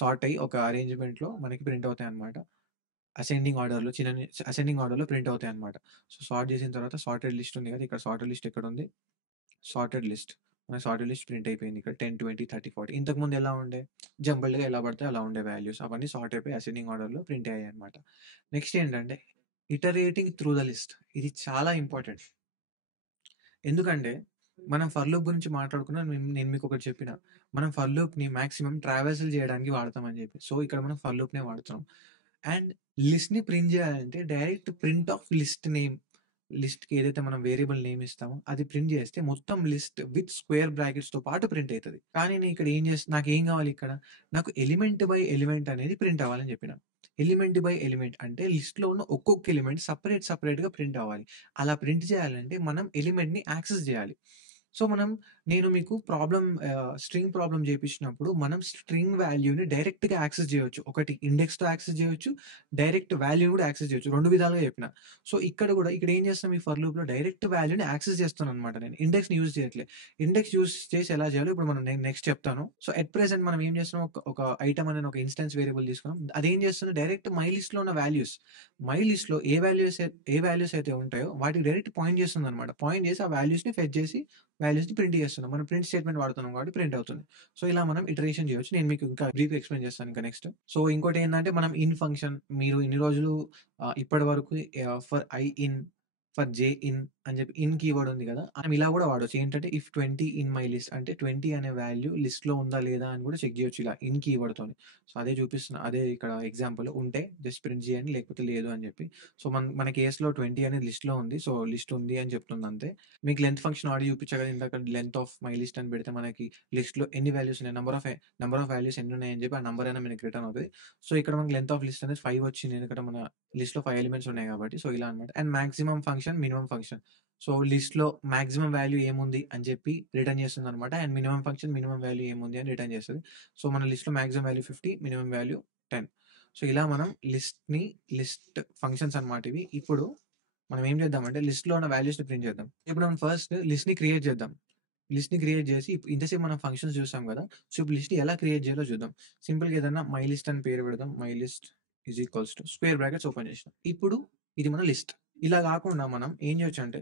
సార్ట్ అయ్యి ఒక అరేంజ్‌మెంట్‌లో మనకి ప్రింట్ అవుతాయన్నమాట. అసెండింగ్ ఆర్డర్‌లో అసెండింగ్ ఆర్డర్‌లో ప్రింట్ అవుతాయన్నమాట. సో, సార్ట్ చేసిన తర్వాత సార్టెడ్ లిస్ట్ ఉంది కదా! ఇక్కడ సార్టెడ్ లిస్ట్ ఎక్కడుంది? Sorted list. మన సార్టెడ్ లిస్ట్ ప్రింట్ అయిపోయింది ఇక్కడ 10, 20, 30, 40. ఇంతకుముందు ఎలా ఉండే? జంబుల్డ్‌గా ఎలా పడితే అలా ఉండే వాల్యూస్. అవన్నీ సార్ట్ అయిపోయి అసెండింగ్ ఆర్డర్‌లో ప్రింట్ అయ్యాయన్నమాట. నెక్స్ట్ ఏంటంటే ఇటరేటింగ్ త్రూ ద లిస్ట్. ఇది చాలా ఇంపార్టెంట్. ఎందుకంటే మనం ఫర్ లూప్ గురించి మాట్లాడుకున్నా నేను మీకొకటి చెప్పిన. మనం ఫర్ లూప్‌ని మాక్సిమం ట్రావర్సల్ చేయడానికి వాడతామని చెప్పి. సో, ఇక్కడ మనం ఫర్ లూప్‌నే వాడుతున్నాం. అండ్ లిస్ట్‌ని ప్రింట్ చేయాలంటే direct print of list name. లిస్ట్‌కి ఏదైతే మనం వేరియబుల్ నేమ్ ఇస్తామో అది ప్రింట్ చేస్తే మొత్తం లిస్ట్ విత్ స్క్వేర్ బ్రాకెట్స్‌తో పాటు ప్రింట్ అయితది. కానీ నేను ఇక్కడ నాకేం కావాలి ఇక్కడ? నాకు ఎలిమెంట్ బై ఎలిమెంట్ అనేది ప్రింట్ అవ్వాలని చెప్పిన. ఎలిమెంట్ బై ఎలిమెంట్ అంటే లిస్ట్‌లో ఉన్న ఒక్కొక్క ఎలిమెంట్ సెపరేట్‌గా ప్రింట్ అవ్వాలి. అలా ప్రింట్ చేయాలంటే మనం ఎలిమెంట్‌ని యాక్సెస్ చేయాలి. సో, నేను మీకు స్ట్రింగ్ ప్రాబ్లమ్ చేపించినప్పుడు మనం స్ట్రింగ్ వాల్యూని డైరెక్ట్‌గా యాక్సెస్ చేయొచ్చు. ఒకటి ఇండెక్స్‌తో యాక్సెస్ చేయొచ్చు. డైరెక్ట్ వాల్యూని కూడా యాక్సెస్ చేయొచ్చు. 2 విధాలుగా చెప్పిన. సో, ఇక్కడ ఏం చేస్తాం ఈ ఫర్ లూప్‌లో డైరెక్ట్ వాల్యూని యాక్సెస్ చేస్తున్నానన్నమాట నేను. ఇండెక్స్‌ని యూజ్ చేయట్లే. ఇండెక్స్ యూజ్ చేసి ఎలా చేయాలో ఇప్పుడు నేను నెక్స్ట్ చెప్తాను. సో, ఎట్ ప్రెజెంట్ మనం ఏం చేస్తున్నాం ఒక ఐటెమ్ అనే ఒక ఇన్‌స్టాన్స్ వేరియబుల్ తీసుకున్నాం. అదేం చేస్తుంది డైరెక్ట్ మై లిస్ట్‌లో ఉన్న వాల్యూస్. మై లిస్ట్‌లో ఏ వాల్యూస్ అయితే ఉంటాయో వాటికి డైరెక్ట్ పాయింట్ చేస్తుందన్నమాట. పాయింట్ చేసి ఆ వాల్యూస్‌ని ఫెచ్ చేసి వాల్యూస్‌ని ప్రింట్ చేస్తున్నాం. మనం ప్రింట్ స్టేట్‌మెంట్ వాడుతున్నాం కాబట్టి ప్రింట్ అవుతుంది. సో, ఇలా మనం ఇటరేషన్ చేయొచ్చు. నేను మీకు ఇంకా బ్రీఫ్‌గా ఎక్స్‌ప్లెయిన్ చేస్తాను ఇంకా నెక్స్ట్. సో, ఇంకోటేందంటే మనం ఇన్ ఫంక్షన్ మీరు ఇన్ని రోజులు ఇప్పటి వరకు ఫర్ ఫర్ జే ఇన్ అని చెప్పి ఇన్ కీవర్డ్ ఉంది కదా! మనం ఇలా కూడా వాడొచ్చు. ఏంటంటే ఇఫ్ 20 ఇన్ మై లిస్ట్ అంటే 20 అనే వాల్యూ లిస్ట్‌లో ఉందా లేదా అని కూడా చెక్ చేయొచ్చు ఇలా ఇన్ కీవర్డ్‌తోని. సో, అదే చూపిస్తున్నా. అదే ఇక్కడ ఎగ్జాంపుల్ ఉంటే జస్ట్ ప్రింట్ చేయండి లేకపోతే లేదు అని చెప్పి. సో, మన కేస్‌లో 20 అనేది లిస్ట్‌లో ఉంది. సో, లిస్ట్ ఉంది అని చెప్తుంది అంతే. మీకు లెంత్ ఫంక్షన్ ఆల్రెడీ చూపించా కదా! ఇందాక లెంత్ ఆఫ్ మై లిస్ట్ అని పెడితే మనకి లిస్ట్‌లో ఎన్ని వాల్యూస్ ఉన్నాయి నంబర్ ఆఫ్ వాల్యూస్ ఎన్ని ఉన్నాయని చెప్పి ఆ నంబర్ అయినా మనకి రిటర్న్ అవుతది. సో, ఇక్కడ మనకి లెంత్ ఆఫ్ లిస్ట్ అనేది 5 వచ్చింది. ఎందుకంటే మన లిస్ట్‌లో 5 ఎలిమెంట్స్ ఉన్నాయి కాబట్టి. సో, ఇలా అన్నమాట. And maximum function, minimum function. So, లిస్ట్‌లో మాక్సిమం వాల్యూ ఏముంది అని చెప్పి రిటర్న్ చేస్తుందన్నమాట. And minimum function minimum value ఏముంది అని రిటర్న్ చేస్తది. సో, మన లిస్ట్‌లో maximum value 50, minimum value 10. So, ఇలా మనం లిస్ట్ ఫంక్షన్స్ అన్నమాట ఇవి. ఇప్పుడు మనం ఏం చేద్దామంటే లిస్ట్‌లో ఉన్న వాల్యూస్‌ని ప్రింట్ చేద్దాం. ఇప్పుడు మనం ఫస్ట్ లిస్ట్‌ని క్రియేట్ చేద్దాం. లిస్ట్‌ని క్రియేట్ చేసి ఇంతసేపు మనం ఫంక్షన్స్ చూసాం కదా! సో, ఇప్పుడు లిస్ట్ ఎలా క్రియేట్ చేయాలో చూద్దాం. సింపుల్‌గా ఏదన్నా మై లిస్ట్ అని పేరు పెడదాం. My list is equals to square brackets open చేసినాం. ఇప్పుడు ఇది మన లిస్ట్. ఇలా కాకుండా మనం ఏం చేయొచ్చంటే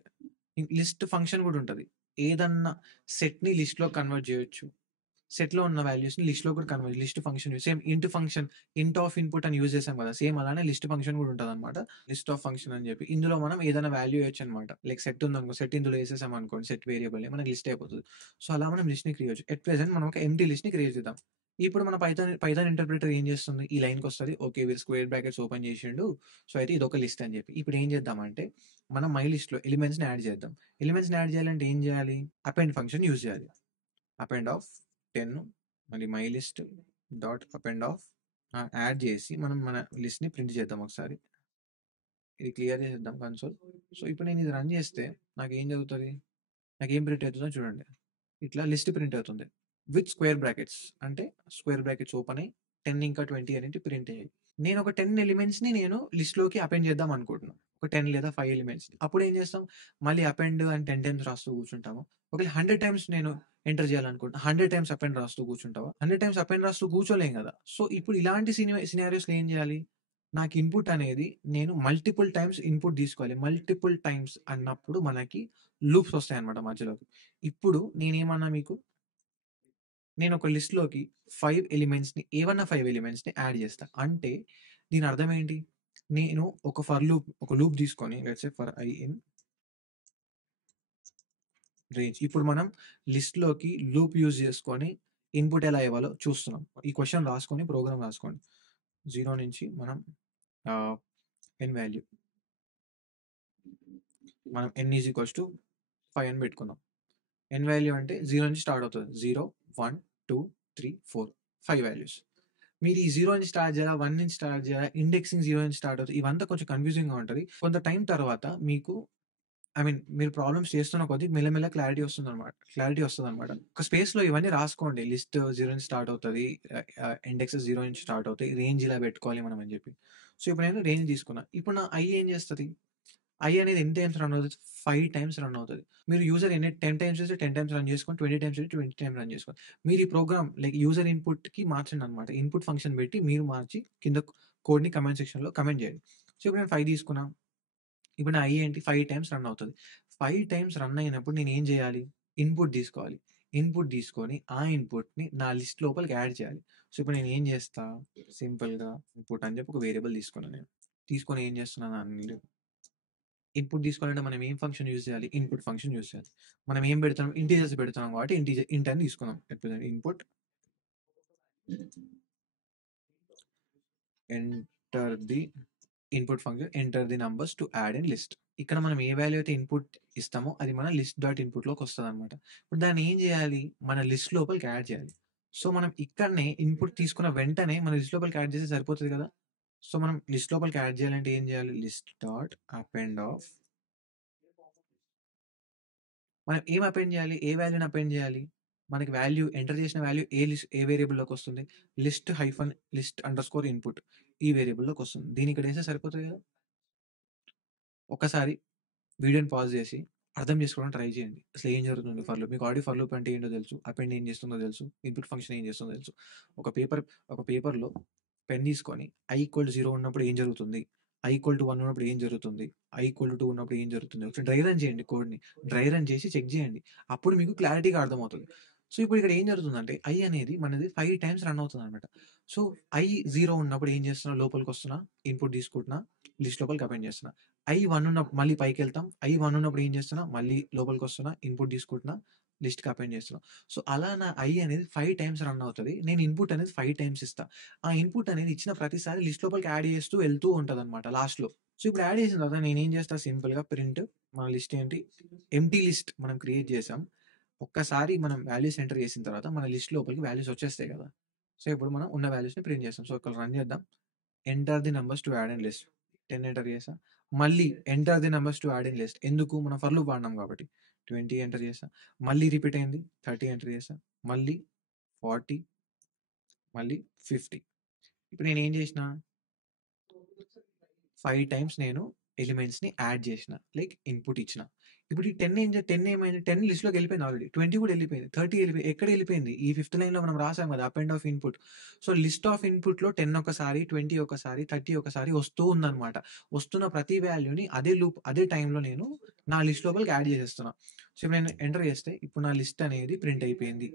లిస్ట్ ఫంక్షన్ కూడా ఉంటది. ఏదన్నా సెట్‌ని లిస్ట్‌లో కన్వర్ట్ చేయొచ్చు. సెట్‌లో ఉన్న వాల్యూస్‌ని లిస్ట్‌లో కూడా లిస్ట్ ఫంక్షన్ సేమ్ ఇంట్ ఆఫ్ ఇన్‌పుట్ అని యూజ్ చేసాం కదా! సేమ్ అలానే లిస్ట్ ఫంక్షన్ కూడా ఉంటదన్నమాట. లిస్ట్ ఆఫ్ ఫంక్షన్ అని చెప్పి. ఇందులో మనం ఏదైనా వాల్యూ ఇయొచ్చన్నమాట. లైక్ సెట్ ఉందనుకో, సెట్ ఇందులో ఏసేసామనుకోండి సెట్ వేరియబుల్‌ని మనకి లిస్ట్ అయిపోతది. సో, అలా మనం లిస్ట్‌ని క్రియేట్ చేయొచ్చు. ఎట్ ప్రెజెంట్ మనం ఒక ఎంప్టీ లిస్ట్‌ని క్రియేట్ చేద్దాం. ఇప్పుడు మన పైథాన్ ఇంటర్ప్రిటర్ ఏం చేస్తుంది? ఈ లైన్‌కొస్తది. ఓకే. వీడు స్క్వేర్ బ్రాకెట్స్ ఓపెన్ చేసిండు. సో, అయితే ఇదొక లిస్ట్ అని చెప్పి. ఇప్పుడు ఏం చేద్దామంటే మనం మై లిస్ట్‌లో ఎలిమెంట్స్‌ని యాడ్ చేద్దాం. ఎలిమెంట్స్‌ని యాడ్ చేయాలంటే ఏం చేయాలి? అపెండ్ ఫంక్షన్ యూజ్ చేయాలి. అపెండ్ ఆఫ్ 10 మరి my list dot append of add చేసి మనం మన లిస్ట్‌ని ప్రింట్ చేద్దాం ఒకసారి. ఇది క్లియర్ చేసేద్దాం కన్సోల్. సో, ఇప్పుడు నేను ఇది రన్ చేస్తే నాకేం జరుగుతది? నాకేం ప్రింట్ అవుతుందో చూడండి. ఇట్లా లిస్ట్ ప్రింట్ అవుతుంది. With square brackets. అంటే స్క్వేర్ బ్రాకెట్స్ ఓపెన్ అయ్యి 10 ఇంకా 20 అనేటివి ప్రింట్ అయ్యాయి. నేను ఒక 10 ఎలిమెంట్స్‌ని లిస్ట్‌లోకి అపెండ్ చేద్దాం అనుకుంటున్నా. ఒక 10 లేదా 5 ఎలిమెంట్స్. అప్పుడు ఏం చేస్తాం? మళ్ళీ అపెండ్ అని 10 టైమ్స్ రాస్తూ కూర్చుంటాము. ఒకవేళ 100 టైమ్స్ నేను ఎంటర్ చేయాలనుకుంటున్నా. 100 టైమ్స్ అపెండ్ రాస్తూ కూర్చుంటావా? 100 టైమ్స్ అపెండ్ రాస్తూ కూర్చోలేం కదా! సో, ఇప్పుడు ఇలాంటి సినారియోస్‌లో ఏం చేయాలి? నాకు ఇన్‌పుట్ అనేది నేను మల్టిపుల్ టైమ్స్ ఇన్‌పుట్ తీసుకోవాలి. మల్టిపుల్ టైమ్స్ అన్నప్పుడు మనకి లూప్స్ వస్తాయన్నమాట మధ్యలోకి. ఇప్పుడు నేనేమన్నా మీకు నేను ఒక లిస్ట్‌లోకి 5 ఎలిమెంట్స్‌ని ఏవన్నా 5 ఎలిమెంట్స్‌ని యాడ్ చేస్తా. అంటే దీని అర్థం ఏంటి? నేను ఒక లూప్ తీసుకొని let's say for I in range. ఇప్పుడు మనం లిస్ట్‌లోకి లూప్ యూజ్ చేసుకొని ఇన్‌పుట్ ఎలా ఇవ్వాలో చూస్తున్నాం. ఈ క్వెషన్ రాసుకొని ప్రోగ్రామ్ రాసుకోండి. 0 నుంచి మనం ఆహ్, n వాల్యూ మనం n ఈజ్ ఈక్వల్స్ టు 5 అని పెట్టుకుందాం. n వాల్యూ అంటే 0 నుంచి స్టార్ట్ అవుతది. 0, 1, 2, 3, 4 5 వాల్యూస్. మీరు ఈ 0 నుంచి స్టార్ట్ చేయాలా? 1 నుంచి స్టార్ట్ చేయాలా? ఇండెక్సింగ్ 0 నుంచి స్టార్ట్ అవుతది. ఇవంతా కొంచెం కన్‌ఫ్యూజింగ్‌గా ఉంటది. కొంత టైం తర్వాత మీకు మీరు ప్రాబ్లమ్స్ చేస్తున్న కొద్దీ మెల్లమెల్ల క్లారిటీ వస్తదనమాట. ఒక స్పేస్‌లో ఇవన్నీ రాసుకోండి. లిస్ట్ 0 నుంచి స్టార్ట్ అవుతది. ఇండెక్సెస్ 0 నుంచి స్టార్ట్ అవుతాయి. రేంజ్ ఇలా పెట్టుకోవాలి మనం అని చెప్పి. సో, ఇప్పుడు నేను రేంజ్ తీసుకున్నా. ఇప్పుడు నా ఐ ఏం చేస్తది? ఐ అనేది ఎన్ని టైమ్స్ రన్ అవుతది? 5 టైమ్స్ రన్ అవుతది. మీరు యూజర్ 10 టైమ్స్ చేస్తే 10 టైమ్స్ రన్ చేసుకోండి. 20 టైమ్స్ చేస్తే 20 టైమ్స్ రన్ చేసుకోండి. మీరు ఈ ప్రోగ్రామ్ లైక్ యూజర్ ఇన్‌పుట్‌కి మార్చండనమాట. ఇన్‌పుట్ ఫంక్షన్ పెట్టి మీరు మార్చి కింద కోడ్‌ని కమెంట్ సెక్షన్‌లో కమెంట్ చేయండి. సో, ఇప్పుడు నేను 5 తీసుకున్నా. ఇప్పుడు నా ఏంటి 5 టైమ్స్ రన్ అవుతది. 5 టైమ్స్ రన్ అయినప్పుడు నేనేం చేయాలి? ఇన్‌పుట్ తీసుకోవాలి. ఇన్‌పుట్ తీసుకొని ఆ ఇన్‌పుట్‌ని నా లిస్ట్ లోపలికి యాడ్ చేయాలి. సో, ఇప్పుడు నేనేం చేస్తా? సింపుల్‌గా ఇన్‌పుట్ అని చెప్పి ఒక వేరియబుల్ తీసుకున్నా నేను. తీసుకొని ఏం చేస్తున్నాను ఇన్‌పుట్ తీసుకోవాలంటే మనం ఏం ఫంక్షన్ యూజ్ చేయాలి? ఇన్‌పుట్ ఫంక్షన్ యూజ్ చేయాలి. మనం ఏం పెడుతున్నాం? ఇంటిజర్స్ పెడుతున్నాం కాబట్టి ఇంట్ అని తీసుకుందాం. Input enter the input function enter the numbers to add in list. ఇక్కడ మనం ఏ వాల్యూ అయితే ఇన్‌పుట్ ఇస్తామో అది మన లిస్ట్ డాట్ ఇన్‌పుట్‌లోకి వస్తదనమాట. ఇప్పుడు దాన్ని ఏం చేయాలి? మన లిస్ట్ లోపలికి యాడ్ చేయాలి. సో, మనం ఇక్కడనే ఇన్‌పుట్ తీసుకున్న వెంటనే మన లిస్ట్ లోపలికి యాడ్ చేస్తే సరిపోతది కదా! సో, మనం లిస్ట్ లోపలికి యాడ్ చేయాలంటే ఏం చేయాలి? లిస్ట్ డాట్ అపెండ్ ఆఫ్ మనం ఏం అపెండ్ చేయాలి? ఏ వాల్యూని అపెండ్ చేయాలి? మనకి వాల్యూ ఎంటర్ చేసిన వాల్యూ ఏ వేరియబుల్‌లోకి వస్తుంది? లిస్ట్ అండర్ స్కోర్ ఇన్‌పుట్ ఈ వేరియబుల్‌లోకి వస్తుంది. దీన్ని ఇక్కడ ఏస్తే సరిపోతది కదా! ఒక్కసారి వీడియోని పాజ్ చేసి అర్థం చేసుకోవడానికి ట్రై చేయండి. అసలు ఏం జరుగుతుంది ఫర్ లూప్. మీకు ఆల్రెడీ ఫర్ లూప్ అంటే ఏంటో తెలుసు. అపెండ్ ఏం చేస్తుందో తెలుసు. ఇన్‌పుట్ ఫంక్షన్ ఏం చేస్తుందో తెలుసు. ఒక పేపర్‌లో పెన్ తీసుకొని i = 0 ఉన్నప్పుడు ఏం జరుగుతుంది? i = 1 ఉన్నప్పుడు ఏం జరుగుతుంది? i = 2 ఉన్నప్పుడు ఏం జరుగుతుంది? ఒకసారి డ్రై రన్ చేయండి కోడ్‌ని. డ్రై రన్ చేసి చెక్ చేయండి. అప్పుడు మీకు క్లారిటీగా అర్థమవుతది. సో, ఇప్పుడు ఇక్కడ ఏం జరుగుతుందంటే అనేది మనది 5 టైమ్స్ రన్ అవుతుందనమాట. సో, 0 ఉన్నప్పుడు ఏం చేస్తున్నా? లోపలికొస్తున్నా, ఇన్‌పుట్ తీసుకుంటున్నా, లిస్ట్ లోపలికి అపెండ్ చేస్తున్నా. 1 ఉన్నప్పుడు మళ్ళీ పైకెళ్తాం. 1 ఉన్నప్పుడు ఏం చేస్తున్నా? మళ్ళీ లోపలికొస్తున్నా, ఇన్‌పుట్ తీసుకుంటున్నా, లిస్ట్‌కి అపెండ్ చేస్తున్నా. సో, అలా నా అనేది 5 టైమ్స్ రన్ అవుతది. నేను ఇన్‌పుట్ అనేది 5 టైమ్స్ ఇస్తా. ఆ ఇన్‌పుట్ అనేది ఇచ్చిన ప్రతిసారి లిస్ట్ లోపలికి యాడ్ చేస్తూ వెళ్తూ ఉంటదనమాట లాస్ట్‌లో. సో, ఇప్పుడు యాడ్ చేసిన తర్వాత నేనేం చేస్తా సింపుల్‌గా ప్రింట్ మన లిస్ట్ ఏంటి? ఎంప్టీ లిస్ట్ మనం క్రియేట్ చేసాం. ఒక్కసారి మనం వాల్యూస్ ఎంటర్ చేసిన తర్వాత మన లిస్ట్ లోపలికి వాల్యూస్ వచ్చేస్తాయి కదా! సో, ఇప్పుడు మనం ఉన్న వాల్యూస్‌ని ప్రింట్ చేస్తాం. సో, ఇక్కడ రన్ చేద్దాం. Enter the numbers to add in list. 10 enter చేశా. మళ్ళీ enter the numbers to add in list. ఎందుకు? మనం ఫర్ లూప్ వాడినాం కాబట్టి. 20 ఎంటర్ చేశా. మళ్ళీ రిపీట్ అయింది. 30 ఎంటర్ చేశా. మళ్ళీ 40 మళ్ళీ 50. ఇప్పుడు నేనేం చేసినా 5 టైమ్స్ నేను ఎలిమెంట్స్‌ని యాడ్ చేసిన. లైక్ ఇన్‌పుట్ ఇచ్చిన. ఇప్పుడు ఈ 10 ఏమైంది? 10 లిస్ట్‌లోకి వెళ్ళిపోయింది ఆల్రెడీ. 20 కూడా వెళ్ళిపోయింది. 30 ఎక్కడ వెళ్ళిపోయింది? ఈ ఫిఫ్త్ లైన్‌లో మనం రాసాం కదా! Append of input. So, list of ఇన్‌పుట్‌లో 10 ఒకసారి, 20 ఒకసారి, 30 ఒకసారి వస్తూ ఉందన్నమాట. వస్తున్న ప్రతి వాల్యూని అదే టైమ్‌లో నేను నా లిస్ట్ లోపలికి యాడ్ చేసేస్తున్నా. సో, ఇప్పుడు నేను ఎంటర్ చేస్తే ఇప్పుడు నా లిస్ట్ అనేది ప్రింట్ అయిపోయింది.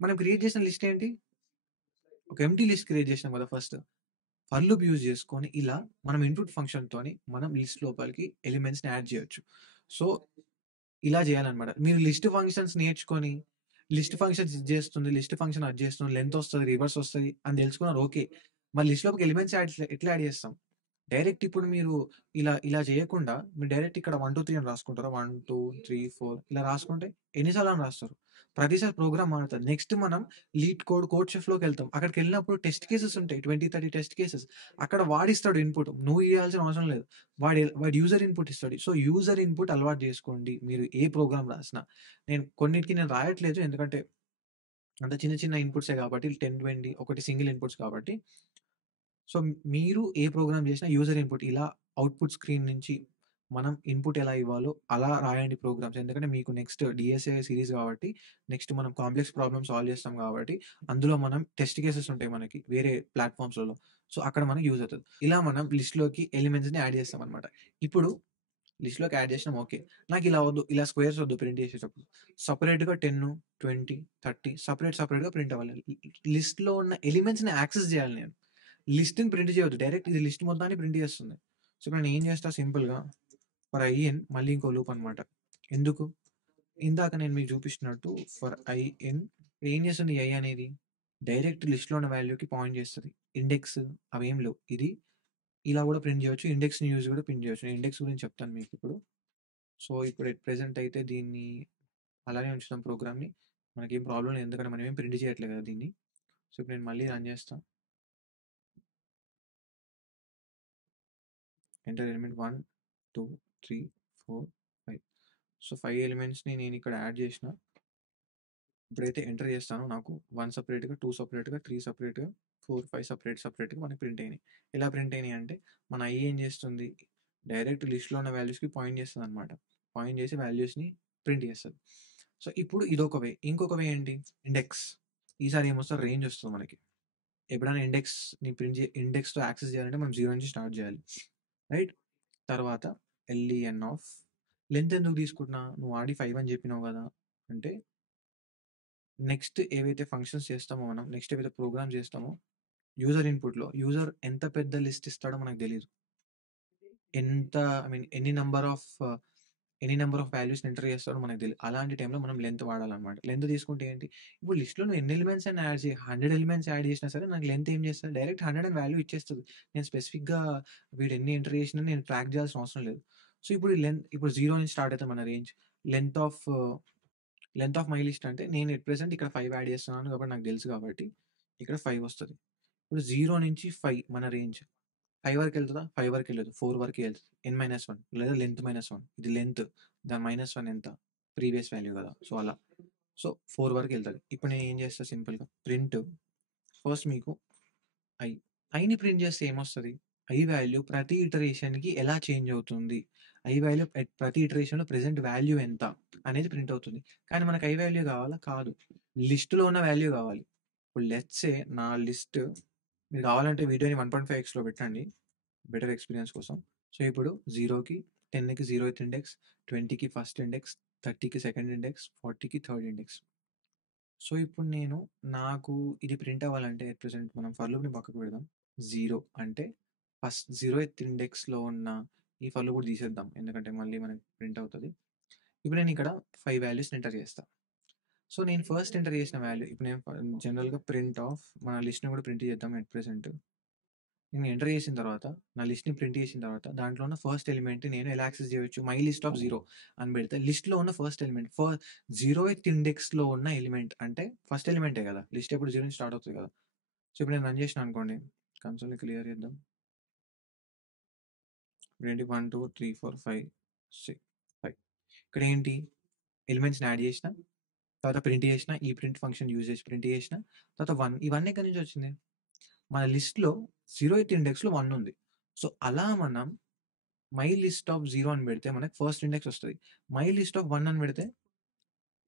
మనం క్రియేట్ చేసిన లిస్ట్ ఏంటి? ఒక ఎంప్టీ లిస్ట్ క్రియేట్ చేసినాం కదా ఫస్ట్. ఫర్ లూప్ యూజ్ చేసుకొని ఇలా మనం ఇన్‌పుట్ ఫంక్షన్‌తోని మనం లిస్ట్ లోపలికి ఎలిమెంట్స్‌ని యాడ్ చేయొచ్చు. సో, ఇలా చేయాలన్నమాట. మీరు లిస్ట్ ఫంక్షన్స్ నేర్చుకొని, లిస్ట్ ఫంక్షన్స్ ఇది చేస్తుంది, లిస్ట్ ఫంక్షన్ అది చేస్తుంది, లెంత్ వస్తది, రివర్స్ వస్తది అని తెలుసుకున్నారు ఓకే. మరి లిస్ట్ లోపలికి ఎలిమెంట్స్ ఎట్లా యాడ్ చేస్తాం? డైరెక్ట్ ఇప్పుడు మీరు ఇలా చేయకుండా మీరు డైరెక్ట్ ఇక్కడ 1, 2, 3 అని రాసుకుంటారా? 1, 2, 3, 4 ఇలా రాసుకుంటే ఎన్ని సార్లు అని రాస్తారు. ప్రతిసారి ప్రోగ్రామ్ మారుతది. నెక్స్ట్ మనం కోడ్ షిఫ్ట్‌లోకెళ్తాం. అక్కడికెళ్ళినప్పుడు టెస్ట్ కేసెస్ ఉంటాయి. 20, 30 టెస్ట్ కేసెస్. అక్కడ వాడిస్తాడు ఇన్‌పుట్. నువ్వు ఇయ్యాల్సిన అవసరం లేదు. వాడు యూజర్ ఇన్‌పుట్ ఇస్తాడు. సో, యూజర్ ఇన్‌పుట్ అలవాటు చేసుకోండి. మీరు ఏ ప్రోగ్రామ్ రాసినా. నేను రాయట్లేదు. ఎందుకంటే అంత చిన్న చిన్న ఇన్‌పుట్సే కాబట్టి 10, 20 ఒకటి సింగిల్ ఇన్‌పుట్స్ కాబట్టి సో, మీరు ఏ ప్రోగ్రామ్ చేసినా యూజర్ ఇన్‌పుట్ ఇలా అవుట్‌పుట్ స్క్రీన్ నుంచి మనం ఇన్‌పుట్ ఎలా ఇవ్వాలో అలా రాయండి ప్రోగ్రామ్స్. ఎందుకంటే మీకు నెక్స్ట్ డీఎస్ఏ సీరీస్ కాబట్టి నెక్స్ట్ మనం కాంప్లెక్స్ ప్రాబ్లమ్స్ సాల్వ్ చేస్తాం కాబట్టి అందులో మనం టెస్ట్ కేసెస్ ఉంటాయి మనకి వేరే ప్లాట్‌ఫార్మ్స్‌లలో. సో, అక్కడ మనకు యూజ్ అవుతది. ఇలా మనం లిస్ట్‌లోకి ఎలిమెంట్స్‌ని యాడ్ చేస్తామనమాట. ఇప్పుడు లిస్ట్‌లోకి యాడ్ చేసినాం ఓకే. నాకిలా వద్దు. ఇలా స్క్వేర్స్ వద్దు ప్రింట్ చేసేటప్పుడు. సెపరేట్‌గా 10, 20, 30 సెపరేట్‌గా ప్రింట్ అవ్వాలి. లిస్ట్‌లో ఉన్న ఎలిమెంట్స్‌ని యాక్సెస్ చేయాలి నేను. లిస్ట్‌ని ప్రింట్ చేయొద్దు. డైరెక్ట్ ఇది లిస్ట్ మొత్తాన్ని ప్రింట్ చేస్తుంది. సో, ఇప్పుడు నేనేం చేస్తా సింపుల్‌గా ఫర్ ఐఎన్ మళ్ళీ ఇంకో లూప్ అనమాట. ఎందుకు? ఇందాక నేను మీకు చూపించినట్టు ఫర్ ఐఎన్ ఏం చేస్తుంది ఐ అనేది? డైరెక్ట్ లిస్ట్‌లో ఉన్న వాల్యూకి పాయింట్ చేస్తది. ఇండెక్స్ అవేం లేవు. ఇది ఇలా కూడా ప్రింట్ చేయొచ్చు. ఇండెక్స్‌ని యూజ్ కూడా ప్రింట్ చేయొచ్చు. నేను ఇండెక్స్ గురించి చెప్తాను మీకిప్పుడు. సో, ఇప్పుడు ఎట్ ప్రెజెంట్ అయితే దీన్ని అలానే ఉంచుదాం ప్రోగ్రామ్‌ని. మనకేం ప్రాబ్లమ్ లేదు. ఎందుకంటే మనం ఏం ప్రింట్ చేయట్లేదు కదా దీన్ని. సో, ఇప్పుడు నేను మళ్ళీ రన్ చేస్తా. Enter element 1, 2, 3, 4, 5. సో, 5 ఎలిమెంట్స్‌ని నేనిక్కడ యాడ్ చేసిన. ఇప్పుడైతే ఎంటర్ చేస్తానో నాకు 1 సెపరేట్‌గా, 2 సెపరేట్‌గా, 3 సెపరేట్‌గా, 4, 5 సెపరేట్‌గా మనకి ప్రింట్ అయినాయి. ఎలా ప్రింట్ అయినాయి అంటే మన ఐ ఏం చేస్తుంది? డైరెక్ట్ లిస్ట్‌లో ఉన్న వాల్యూస్‌కి పాయింట్ చేస్తదనమాట. పాయింట్ చేసి వాల్యూస్‌ని ప్రింట్ చేస్తది. సో, ఇప్పుడు ఇదొక వే. ఇంకొక వే ఏంటి? ఇండెక్స్. ఈసారి ఏమొస్తది రేంజ్ వస్తది మనకి. ఎప్పుడైనా ఇండెక్స్‌తో యాక్సెస్ చేయాలంటే మనం 0 నుంచి స్టార్ట్ చేయాలి. రైట్? తర్వాత ఎల్ఈఎన్ ఆఫ్ లెంత్ ఎందుకు తీసుకుంటున్నా? నువ్వు ఆల్రెడీ 5 అని చెప్పినావు కదా! అంటే నెక్స్ట్ ఏవైతే ఫంక్షన్స్ చేస్తామో మనం, నెక్స్ట్ ఏవైతే ప్రోగ్రామ్స్ చేస్తామో యూజర్ ఇన్‌పుట్‌లో యూజర్ ఎంత పెద్ద లిస్ట్ ఇస్తాడో మనకు తెలీదు. ఎంత ఐ మీన్ ఎన్ని నంబర్ ఆఫ్ వాల్యూస్‌ని ఎంటర్ చేస్తాడో మనకు తెలీదు. అలాంటి టైంలో మనం లెంత్ వాడాలన్నమాట. లెంత్ తీసుకుంటే ఏంటి? ఇప్పుడు లిస్ట్‌లో నువ్వు ఎన్ని ఎలిమెంట్స్ అయినా యాడ్ చెయి. 100 ఎలిమెంట్స్ యాడ్ చేసినా సరే నాకు లెంత్ ఏం చేస్తది? డైరెక్ట్ 100 అని వాల్యూ ఇచ్చేస్తది. నేను స్పెసిఫిక్‌గా వీడు ఎన్ని ఎంటర్ చేసినా నేను ట్రాక్ చేయాల్సిన అవసరం లేదు. సో, ఇప్పుడు 0 నుంచి స్టార్ట్ అయితది మన range. Length of length of my list అంటే నేను ఎట్ ప్రెజెంట్ ఇక్కడ 5 యాడ్ చేస్తున్నాను కాబట్టి నాకు తెలుసు కాబట్టి ఇక్కడ 5 వస్తది. ఇప్పుడు 0 నుంచి 5 మన రేంజ్. 5 వరకెళ్తదా? 5 వరకెళ్ళదు. 4 వరకే ఎళ్తది. n-1 లేదా లెంత్ -1 ఇది లెంత్. దాని -1 ఎంత? ప్రీవియస్ వాల్యూ గదా! సో, అలా. సో, 4 వరకెళ్తది. ఇప్పుడు నేనేం చేస్తా సింపుల్‌గా ప్రింట్ ఫస్ట్ మీకు ఐ. ఐని ప్రింట్ చేస్తే ఏమొస్తది? ఐ వాల్యూ ప్రతి ఇటరేషన్‌కి ఎలా చేంజ్ అవుతుంది? ఐ వాల్యూ ప్రతి ఇటరేషన్‌లో ప్రెజెంట్ వాల్యూ ఎంత? అనేది ప్రింట్ అవుతుంది. కానీ మనకు ఐ వాల్యూ కావాలా? కాదు. లిస్ట్‌లో ఉన్న వాల్యూ కావాలి. ఇప్పుడు లెట్స్ సే నా లిస్ట్ మీరు కావాలంటే వీడియోని 1.5x పెట్టండి. బెటర్ ఎక్స్‌పీరియన్స్ కోసం. సో, ఇప్పుడు 0కి 10కి 0th ఇండెక్స్, 20కి ఫస్ట్ ఇండెక్స్, 30కి సెకండ్ ఇండెక్స్, 40కి థర్డ్ ఇండెక్స్. సో, ఇప్పుడు నాకు ఇది ప్రింట్ అవ్వాలంటే అట్ ప్రెజెంట్ మనం ఫర్ లూప్‌ని పక్కకు పెడదాం. 0 అంటే ఫస్ట్ 0th ఇండెక్స్‌లో ఉన్న ఈ ఫర్ లూప్ కూడా తీసేద్దాం. ఎందుకంటే మళ్ళీ మనకి ప్రింట్ అవుతది. ఇప్పుడు నేను ఇక్కడ 5 వాల్యూస్‌ని ఎంటర్ చేస్తా. సో, నేను ఫస్ట్ ఎంటర్ చేసిన వాల్యూ ఇప్పుడు నేను జనరల్‌గా ప్రింట్ ఆఫ్ మన లిస్ట్‌ని కూడా ప్రింట్ చేద్దాం అట్ ప్రెజెంట్. నేను ఎంటర్ చేసిన తర్వాత, నా లిస్ట్‌ని ప్రింట్ చేసిన తర్వాత, దాంట్లో ఉన్న ఫస్ట్ ఎలిమెంట్‌ని నేను ఎలా యాక్సెస్ చేయొచ్చు? మై లిస్ట్ ఆఫ్ 0 అని పెడితే, లిస్ట్‌లో ఉన్న ఫస్ట్ ఎలిమెంట్ 0th ఇండెక్స్‌లో ఉన్న ఎలిమెంట్ అంటే ఫస్ట్ ఎలిమెంటే కదా! లిస్ట్ ఎప్పుడు 0 నుంచి స్టార్ట్ అవుతది కదా! సో, ఇప్పుడు నేను రన్ చేసినా అనుకోండి. కన్సోల్‌ని క్లియర్ చేద్దాం. ఇప్పుడేంటి 1, 2, 3, 4, 5, 6, 5 ఇక్కడేంటి? ఎలిమెంట్స్‌ని యాడ్ చేసిన, తర్వాత ప్రింట్ చేసిన, ఈ ప్రింట్ ఫంక్షన్ యూజ్ చేసి ప్రింట్ చేసిన, తర్వాత 1 ఇవన్నీ ఎక్కడి నుంచి వచ్చింది? మన లిస్ట్‌లో 0th ఇండెక్స్‌లో 1 ఉంది. సో, అలా మనం మై లిస్ట్ ఆఫ్ 0 అని పెడితే మనకు ఫస్ట్ ఇండెక్స్ వస్తది. మై లిస్ట్ ఆఫ్ 1 అని పెడితే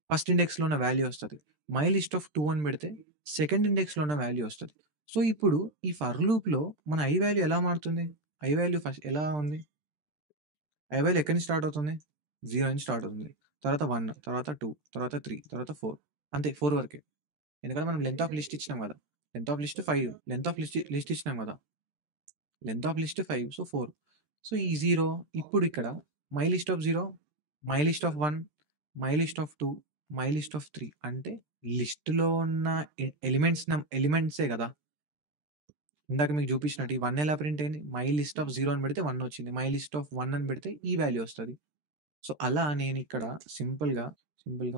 ఫస్ట్ ఇండెక్స్‌లో ఉన్న వాల్యూ వస్తది. మై లిస్ట్ ఆఫ్ 2 అని పెడితే సెకండ్ ఇండెక్స్‌లో ఉన్న వాల్యూ వస్తది. సో, ఇప్పుడు ఈ ఫర్ లూప్‌లో మన ఐ వాల్యూ ఎలా మారుతుంది? ఐ వాల్యూ ఫస్ట్ ఎలా ఉంది? ఐ వాల్యూ ఎక్కడి నుంచి స్టార్ట్ అవుతుంది? 0 నుంచి స్టార్ట్ అవుతుంది. తర్వాత 1, తర్వాత 2, తర్వాత 3, తర్వాత 4 అంతే 4 వరకే. ఎందుకంటే మనం లెంత్ ఆఫ్ లిస్ట్ ఇచ్చినాం కదా! Length of list 5 length of list ఇచ్చినాం కదా! Length of list 5 so 4. So, ఈ 0 ఇప్పుడు ఇక్కడ my list of 0, my list of 1, my list of 2, my list of 3 అంటే లిస్ట్‌లో ఉన్న ఎలిమెంట్సే గదా! ఇందాక మీకు చూపించినట్టు ఈ 1 ఎలా ప్రింట్ అయింది? మై లిస్ట్ ఆఫ్ 0 అని పెడితే 1 వచ్చింది. మై లిస్ట్ ఆఫ్ 1 అని పెడితే ఈ వాల్యూ వస్తది. సో, అలా నేనిక్కడ సింపుల్‌గా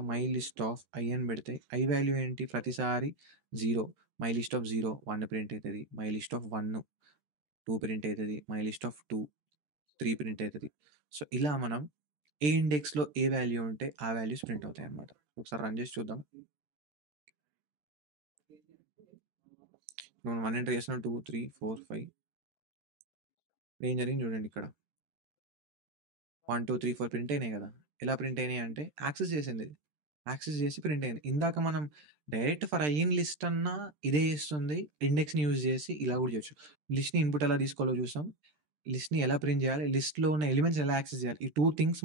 మై లిస్ట్ ఆఫ్ ఐ అని పెడితే ఐ వాల్యూ ఏంటి? ప్రతిసారి 0 మై లిస్ట్ ఆఫ్ 0 1 ప్రింట్ అయితది. మై లిస్ట్ ఆఫ్ 1 2 ప్రింట్ అయితది. మై లిస్ట్ ఆఫ్ 2 3 ప్రింట్ అయితది. సో, ఇలా మనం ఏ ఇండెక్స్‌లో ఏ వాల్యూ ఉంటే ఆ వాల్యూస్ ప్రింట్ అవుతాయన్నమాట. ఒకసారి రన్ చేసి చూద్దాం. మనం 1 ఎంటర్ చేసినాం 2, 3, 4, 5 ఏం జరిగింది చూడండి ఇక్కడ. 1, 2, 3, 4 ప్రింట్ అయినాయి కదా! ఎలా ప్రింట్ అయినాయి అంటే యాక్సెస్ చేసింది. యాక్సెస్ చేసి ప్రింట్ అయింది. ఇందాక మనం direct for I in list అన్నా ఇదే చేస్తుంది. ఇండెక్స్‌ని యూజ్ చేసి ఇలా కూడా చేయొచ్చు. లిస్ట్‌ని ఇన్‌పుట్ ఎలా తీసుకోవాలో చూసాం. లిస్ట్‌ని ఎలా ప్రింట్ చేయాలి? లిస్ట్‌లో ఉన్న ఎలిమెంట్స్ ఎలా యాక్సెస్ చేయాలి? ఈ 2 థింగ్స్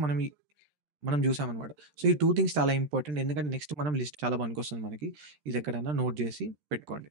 మనం చూసామన్నమాట. సో, ఈ 2 థింగ్స్ చాలా ఇంపార్టెంట్. ఎందుకంటే నెక్స్ట్ మనం లిస్ట్ చాలా పనికొస్తుంది మనకి. ఇది ఎక్కడైనా నోట్ చేసి పెట్టుకోండి.